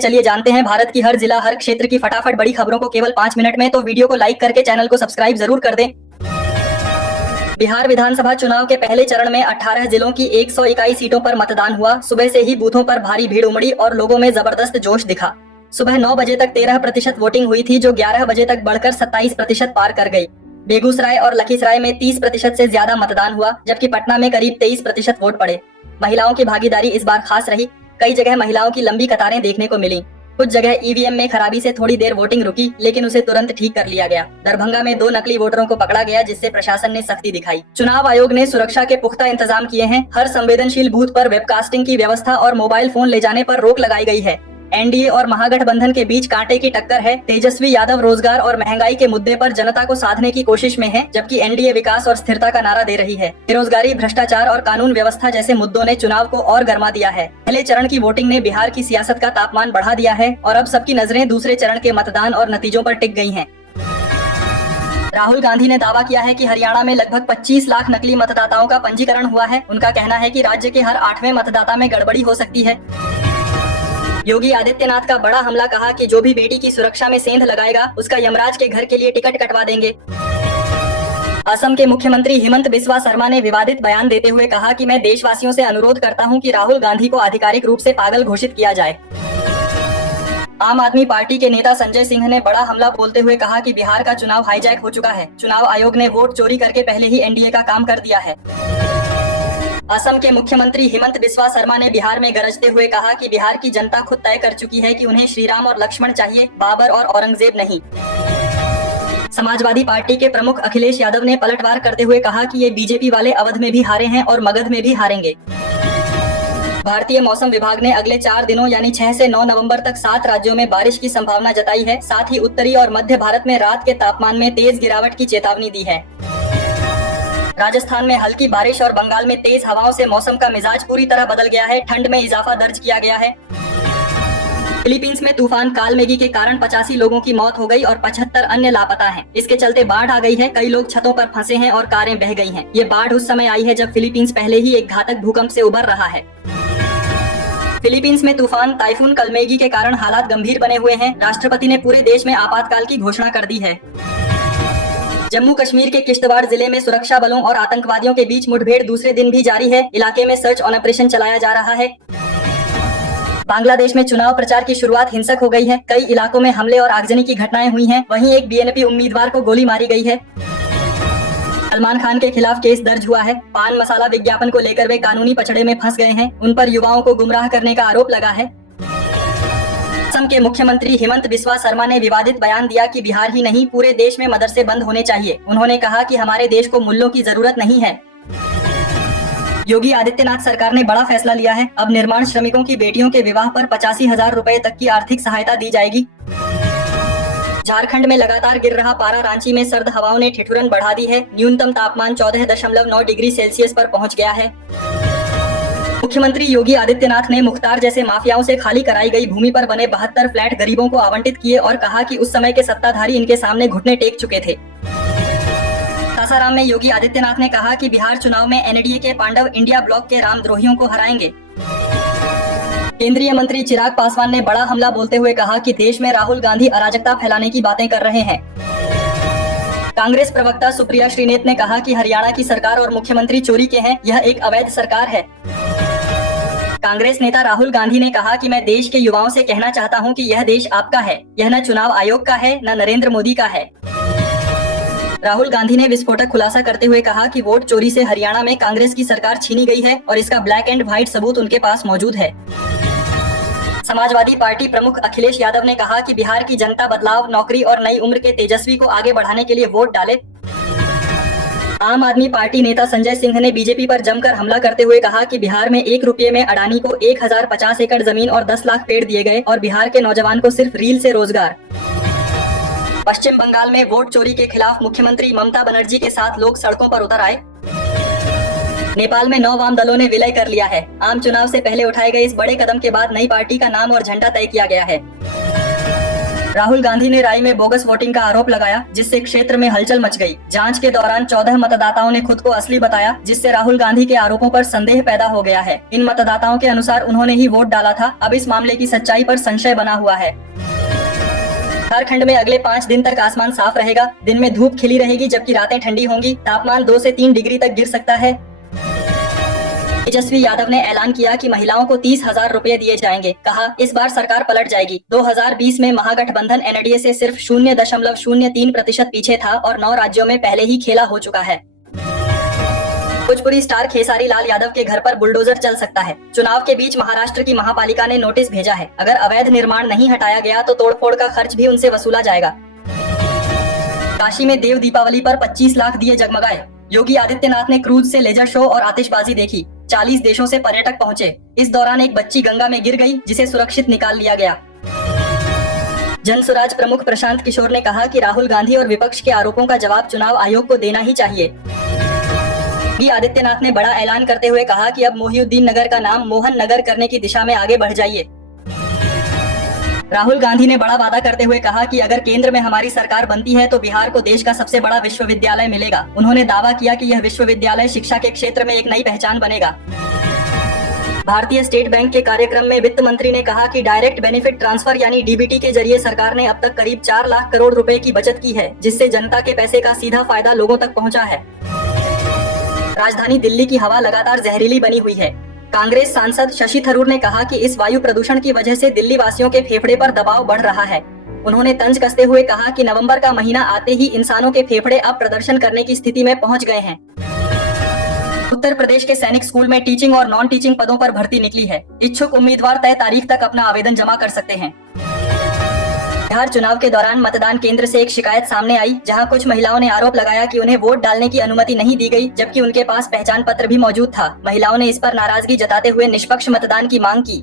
चलिए जानते हैं भारत की हर जिला हर क्षेत्र की फटाफट बड़ी खबरों को केवल 5 मिनट में। तो वीडियो को लाइक करके चैनल को सब्सक्राइब जरूर कर दें। बिहार विधानसभा चुनाव के पहले चरण में 18 जिलों की 100 इकाई सीटों पर मतदान हुआ। सुबह से ही बूथों पर भारी भीड़ उमड़ी और लोगों में जबरदस्त जोश दिखा। सुबह 9 बजे तक 13% वोटिंग हुई थी, जो 11 बजे तक बढ़कर 27% पार कर गई। बेगूसराय और लखीसराय में 30% से ज्यादा मतदान हुआ, जबकि पटना में करीब 23% वोट पड़े। महिलाओं की भागीदारी इस बार खास रही। कई जगह महिलाओं की लंबी कतारें देखने को मिली। कुछ जगह ईवीएम में खराबी से थोड़ी देर वोटिंग रुकी, लेकिन उसे तुरंत ठीक कर लिया गया। दरभंगा में 2 नकली वोटरों को पकड़ा गया, जिससे प्रशासन ने सख्ती दिखाई। चुनाव आयोग ने सुरक्षा के पुख्ता इंतजाम किए हैं। हर संवेदनशील बूथ पर वेबकास्टिंग की व्यवस्था और मोबाइल फोन ले जाने पर रोक लगाई गई है। एनडीए और महागठबंधन के बीच कांटे की टक्कर है। तेजस्वी यादव रोजगार और महंगाई के मुद्दे पर जनता को साधने की कोशिश में है, जबकि एनडीए विकास और स्थिरता का नारा दे रही है। बेरोजगारी, भ्रष्टाचार और कानून व्यवस्था जैसे मुद्दों ने चुनाव को और गर्मा दिया है। पहले चरण की वोटिंग ने बिहार की सियासत का तापमान बढ़ा दिया है और अब सबकी नजरें दूसरे चरण के मतदान और नतीजों पर टिक गई हैं। राहुल गांधी ने दावा किया है कि हरियाणा में लगभग 25 लाख नकली मतदाताओं का पंजीकरण हुआ है। उनका कहना है कि राज्य के हर 8वें मतदाता में गड़बड़ी हो सकती है। योगी आदित्यनाथ का बड़ा हमला, कहा कि जो भी बेटी की सुरक्षा में सेंध लगाएगा, उसका यमराज के घर के लिए टिकट कटवा देंगे। असम के मुख्यमंत्री हिमंत बिस्वा शर्मा ने विवादित बयान देते हुए कहा कि मैं देशवासियों से अनुरोध करता हूं कि राहुल गांधी को आधिकारिक रूप से पागल घोषित किया जाए। आम आदमी पार्टी के नेता संजय सिंह ने बड़ा हमला बोलते हुए कहा कि बिहार का चुनाव हाईजैक हो चुका है। चुनाव आयोग ने वोट चोरी करके पहले ही एनडीए का काम कर दिया है। असम के मुख्यमंत्री हिमंत बिस्वा शर्मा ने बिहार में गरजते हुए कहा कि बिहार की जनता खुद तय कर चुकी है कि उन्हें श्री राम और लक्ष्मण चाहिए, बाबर और औरंगजेब नहीं। समाजवादी पार्टी के प्रमुख अखिलेश यादव ने पलटवार करते हुए कहा कि ये बीजेपी वाले अवध में भी हारे हैं और मगध में भी हारेंगे। भारतीय मौसम विभाग ने अगले 4 दिनों यानी 6 से 9 नवंबर तक 7 राज्यों में बारिश की संभावना जताई है। साथ ही उत्तरी और मध्य भारत में रात के तापमान में तेज गिरावट की चेतावनी दी है। राजस्थान में हल्की बारिश और बंगाल में तेज हवाओं से मौसम का मिजाज पूरी तरह बदल गया है। ठंड में इजाफा दर्ज किया गया है। फिलीपींस में तूफान कालमेगी के कारण 85 लोगों की मौत हो गई और 75 अन्य लापता हैं। इसके चलते बाढ़ आ गई है। कई लोग छतों पर फंसे हैं और कारें बह गई हैं। ये बाढ़ उस समय आई है जब फिलीपींस पहले ही एक घातक भूकंप से उबर रहा है। फिलीपींस में तूफान टाइफून कलमेगी के कारण हालात गंभीर बने हुए हैं। राष्ट्रपति ने पूरे देश में आपातकाल की घोषणा कर दी है। जम्मू कश्मीर के किश्तवाड़ जिले में सुरक्षा बलों और आतंकवादियों के बीच मुठभेड़ दूसरे दिन भी जारी है। इलाके में सर्च ऑपरेशन चलाया जा रहा है। बांग्लादेश में चुनाव प्रचार की शुरुआत हिंसक हो गई है। कई इलाकों में हमले और आगजनी की घटनाएं हुई हैं। वहीं एक बीएनपी उम्मीदवार को गोली मारी गई है। सलमान खान के खिलाफ केस दर्ज हुआ है। पान मसाला विज्ञापन को लेकर वे कानूनी पचड़े में फंस गए हैं। उन पर युवाओं को गुमराह करने का आरोप लगा है। असम के मुख्यमंत्री हिमंत बिस्वा शर्मा ने विवादित बयान दिया कि बिहार ही नहीं पूरे देश में मदरसे बंद होने चाहिए। उन्होंने कहा कि हमारे देश को मुल्लों की जरूरत नहीं है। योगी आदित्यनाथ सरकार ने बड़ा फैसला लिया है। अब निर्माण श्रमिकों की बेटियों के विवाह पर 85,000 रुपए तक की आर्थिक सहायता दी जाएगी। झारखंड में लगातार गिर रहा पारा, रांची में सर्द हवाओं ने ठिठुरन बढ़ा दी है। न्यूनतम तापमान 14.9 डिग्री सेल्सियस पर पहुंच गया है। मुख्यमंत्री योगी आदित्यनाथ ने मुख्तार जैसे माफियाओं से खाली कराई गई भूमि पर बने 72 फ्लैट गरीबों को आवंटित किए और कहा कि उस समय के सत्ताधारी इनके सामने घुटने टेक चुके थे। सासाराम में योगी आदित्यनाथ ने कहा कि बिहार चुनाव में एनडीए के पांडव इंडिया ब्लॉक के रामद्रोहियों को हराएंगे। केंद्रीय मंत्री चिराग पासवान ने बड़ा हमला बोलते हुए कहा कि देश में राहुल गांधी अराजकता फैलाने की बातें कर रहे हैं। कांग्रेस प्रवक्ता सुप्रिया श्रीनेत ने कहा कि हरियाणा की सरकार और मुख्यमंत्री चोरी के हैं। यह एक अवैध सरकार है। कांग्रेस नेता राहुल गांधी ने कहा कि मैं देश के युवाओं से कहना चाहता हूं कि यह देश आपका है। यह न चुनाव आयोग का है, न नरेंद्र मोदी का है। राहुल गांधी ने विस्फोटक खुलासा करते हुए कहा कि वोट चोरी से हरियाणा में कांग्रेस की सरकार छीनी गई है और इसका ब्लैक एंड व्हाइट सबूत उनके पास मौजूद है। समाजवादी पार्टी प्रमुख अखिलेश यादव ने कहा कि बिहार की जनता बदलाव, नौकरी और नई उम्र के तेजस्वी को आगे बढ़ाने के लिए वोट डाले। आम आदमी पार्टी नेता संजय सिंह ने बीजेपी पर जमकर हमला करते हुए कहा कि बिहार में 1 रुपये में अडानी को 1050 एकड़ जमीन और 10 लाख पेड़ दिए गए और बिहार के नौजवान को सिर्फ रील से रोजगार। पश्चिम बंगाल में वोट चोरी के खिलाफ मुख्यमंत्री ममता बनर्जी के साथ लोग सड़कों पर उतर आए। नेपाल में 9 वाम दलों ने विलय कर लिया है। आम चुनाव से पहले उठाए गए इस बड़े कदम के बाद नई पार्टी का नाम और झंडा तय किया गया है। राहुल गांधी ने राय में बोगस वोटिंग का आरोप लगाया, जिससे क्षेत्र में हलचल मच गई। जांच के दौरान 14 मतदाताओं ने खुद को असली बताया, जिससे राहुल गांधी के आरोपों पर संदेह पैदा हो गया है। इन मतदाताओं के अनुसार उन्होंने ही वोट डाला था। अब इस मामले की सच्चाई पर संशय बना हुआ है। झारखंड में अगले 5 दिन तक आसमान साफ रहेगा। दिन में धूप खिली रहेगी, जबकि रातें ठंडी होंगी। तापमान 2 से 3 डिग्री तक गिर सकता है। तेजस्वी यादव ने ऐलान किया कि महिलाओं को 30,000 रुपए दिए जाएंगे। कहा, इस बार सरकार पलट जाएगी। 2020 में महागठबंधन एनडीए से सिर्फ 0.03% पीछे था और 9 राज्यों में पहले ही खेला हो चुका है। भोजपुरी स्टार खेसारी लाल यादव के घर पर बुलडोजर चल सकता है। चुनाव के बीच महाराष्ट्र की महापालिका ने नोटिस भेजा है। अगर अवैध निर्माण नहीं हटाया गया तो तोड़फोड़ का खर्च भी उनसे वसूला जाएगा। काशी में देव दीपावली पर 25 लाख दिए जगमगाए। योगी आदित्यनाथ ने क्रूज से लेजर शो और आतिशबाजी देखी। 40 देशों से पर्यटक पहुंचे। इस दौरान एक बच्ची गंगा में गिर गई, जिसे सुरक्षित निकाल लिया गया। जन स्वराज प्रमुख प्रशांत किशोर ने कहा कि राहुल गांधी और विपक्ष के आरोपों का जवाब चुनाव आयोग को देना ही चाहिए। योगी आदित्यनाथ ने बड़ा ऐलान करते हुए कहा कि अब मोहिउद्दीन नगर का नाम मोहन नगर करने की दिशा में आगे बढ़ जाइए। राहुल गांधी ने बड़ा वादा करते हुए कहा कि अगर केंद्र में हमारी सरकार बनती है तो बिहार को देश का सबसे बड़ा विश्वविद्यालय मिलेगा। उन्होंने दावा किया कि यह विश्वविद्यालय शिक्षा के क्षेत्र में एक नई पहचान बनेगा। भारतीय स्टेट बैंक के कार्यक्रम में वित्त मंत्री ने कहा कि डायरेक्ट बेनिफिट ट्रांसफर यानी डीबीटी के जरिए सरकार ने अब तक करीब 4 लाख करोड़ रुपए की बचत की है, जिससे जनता के पैसे का सीधा फायदा लोगों तक पहुंचा है। राजधानी दिल्ली की हवा लगातार जहरीली बनी हुई है। कांग्रेस सांसद शशि थरूर ने कहा कि इस वायु प्रदूषण की वजह से दिल्ली वासियों के फेफड़े पर दबाव बढ़ रहा है। उन्होंने तंज कसते हुए कहा कि नवंबर का महीना आते ही इंसानों के फेफड़े अब प्रदर्शन करने की स्थिति में पहुंच गए हैं। उत्तर प्रदेश के सैनिक स्कूल में टीचिंग और नॉन टीचिंग पदों पर भर्ती निकली है। इच्छुक उम्मीदवार तय तारीख तक अपना आवेदन जमा कर सकते हैं। बिहार चुनाव के दौरान मतदान केंद्र से एक शिकायत सामने आई, जहां कुछ महिलाओं ने आरोप लगाया कि उन्हें वोट डालने की अनुमति नहीं दी गई, जबकि उनके पास पहचान पत्र भी मौजूद था। महिलाओं ने इस पर नाराजगी जताते हुए निष्पक्ष मतदान की मांग की।